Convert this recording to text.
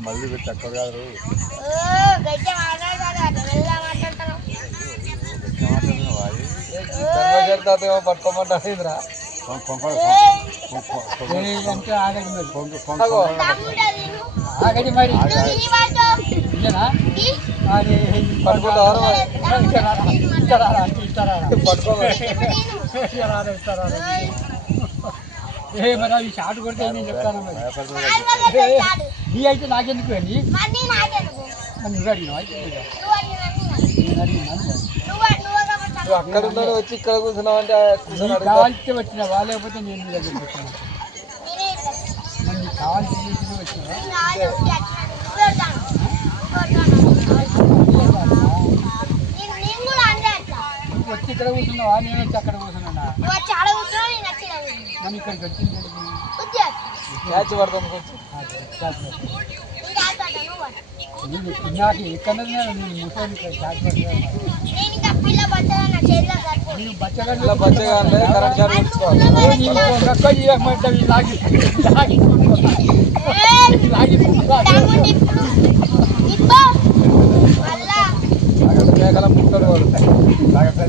మళ్ళీ పెట్టి అక్కడ కాదు పట్టుకోమంటారా ఆగడి మరి ఏ మరి అవి షార్ట్ కొడితే నేను చెప్తాను మరి నీ అయితే నాకెందుకు అండి మరి నువ్వు అడిగినావా నేను అడిగినాను అక్కడ వచ్చి ఇక్కడ కూర్చున్నావు అంటే కావాల్సి వచ్చినావా లేకపోతే నేను మీ దగ్గర వచ్చాను మరి నీకు కావాల్సి వచ్చినావా వచ్చి ఇక్కడ కూర్చున్నావా నేను వచ్చి అక్కడ కూర్చున్నా నన్ను ఇక్కడికి వచ్చింది మ్యాచ్ పడుతుంది నాకు ఎక్కడ ముసలి క్యాచ్ బచ్చగానే కరెంట్ షాట్ మేకల ముక్కలు దగ్గర